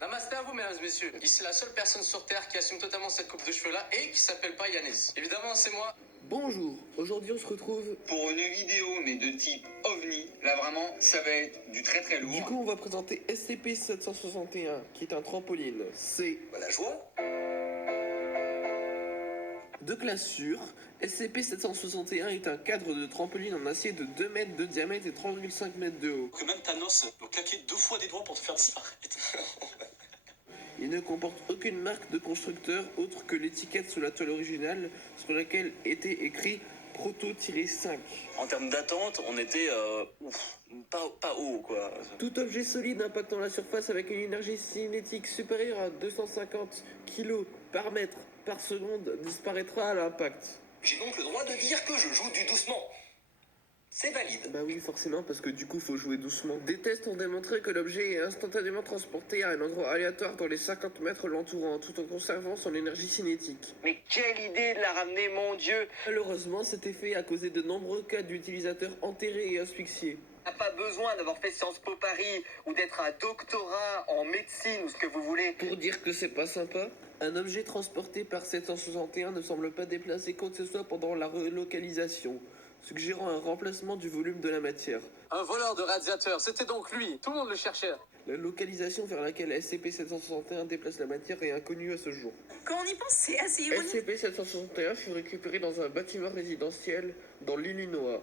Namasté à vous, mesdames et messieurs. Ici la seule personne sur Terre qui assume totalement cette coupe de cheveux-là et qui s'appelle pas Yanis. Évidemment, c'est moi. Bonjour, aujourd'hui on se retrouve pour une vidéo mais de type OVNI. Là vraiment, ça va être du très très lourd. Du coup, on va présenter SCP-761, qui est un trampoline. C'est la joie. de classe sûre. SCP-761 est un cadre de trampoline en acier de 2 mètres de diamètre et 3,5 mètres de haut. Que même Thanos doit claquer 2 fois des doigts pour te faire disparaître. Il ne comporte aucune marque de constructeur autre que l'étiquette sous la toile originale sur laquelle était écrit Proto-5. En termes d'attente, on était pas haut quoi. Tout objet solide impactant la surface avec une énergie cinétique supérieure à 250 kg par mètre par seconde disparaîtra à l'impact. J'ai donc le droit de dire que je joue du doucement. C'est valide. Bah oui, forcément, parce que du coup, faut jouer doucement. Des tests ont démontré que l'objet est instantanément transporté à un endroit aléatoire dans les 50 mètres l'entourant, tout en conservant son énergie cinétique. Mais quelle idée de la ramener, mon Dieu! Malheureusement, cet effet a causé de nombreux cas d'utilisateurs enterrés et asphyxiés. T'as pas besoin d'avoir fait Sciences Po Paris ou d'être un doctorat en médecine ou ce que vous voulez. Pour dire que c'est pas sympa, un objet transporté par 761 ne semble pas déplacer quoi que ce soit pendant la relocalisation, suggérant un remplacement du volume de la matière. Un voleur de radiateurs, c'était donc lui. Tout le monde le cherchait. La localisation vers laquelle SCP-761 déplace la matière est inconnue à ce jour. Quand on y pense, c'est assez ironique. SCP-761 fut récupéré dans un bâtiment résidentiel dans l'Illinois.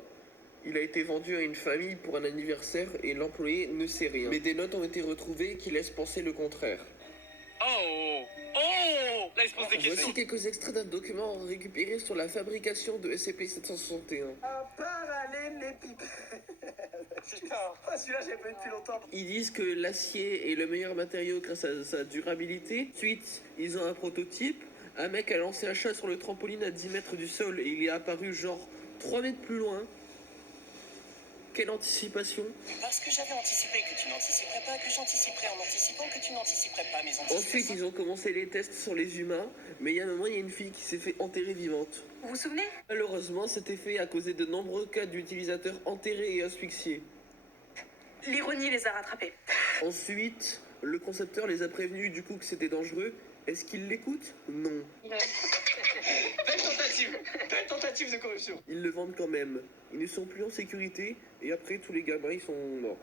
Il a été vendu à une famille pour un anniversaire et l'employé ne sait rien. Mais des notes ont été retrouvées qui laissent penser le contraire. Oh là il se pose des questions. Voici quelques extraits d'un document récupéré sur la fabrication de SCP-761. Un parallélépipède. Putain, celui-là j'ai pas eu depuis longtemps. Ils disent que l'acier est le meilleur matériau grâce à sa durabilité. Ensuite, ils ont un prototype. Un mec a lancé un chat sur le trampoline à 10 mètres du sol et il est apparu genre 3 mètres plus loin. Quelle anticipation! Parce que j'avais anticipé que tu n'anticiperais pas, que j'anticiperais en anticipant que tu n'anticiperais pas mes anticipations. Ensuite, ils ont commencé les tests sur les humains, mais il y a un moment, il y a une fille qui s'est fait enterrer vivante. Vous vous souvenez? Malheureusement, cet effet a causé de nombreux cas d'utilisateurs enterrés et asphyxiés. L'ironie les a rattrapés. Ensuite, le concepteur les a prévenus du coup que c'était dangereux. Est-ce qu'il l'écoute? Non. Belle tentative de corruption. Ils le vendent quand même. Ils ne sont plus en sécurité et après tous les gamins ils sont morts.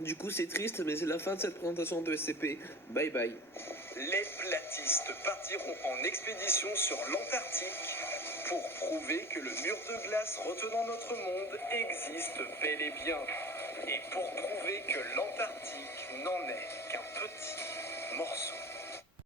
Du coup c'est triste mais c'est la fin de cette présentation de SCP. Bye bye. Les platistes partiront en expédition sur l'Antarctique pour prouver que le mur de glace retenant notre monde existe bel et bien. Et pour prouver que l'Antarctique n'en est qu'un petit morceau.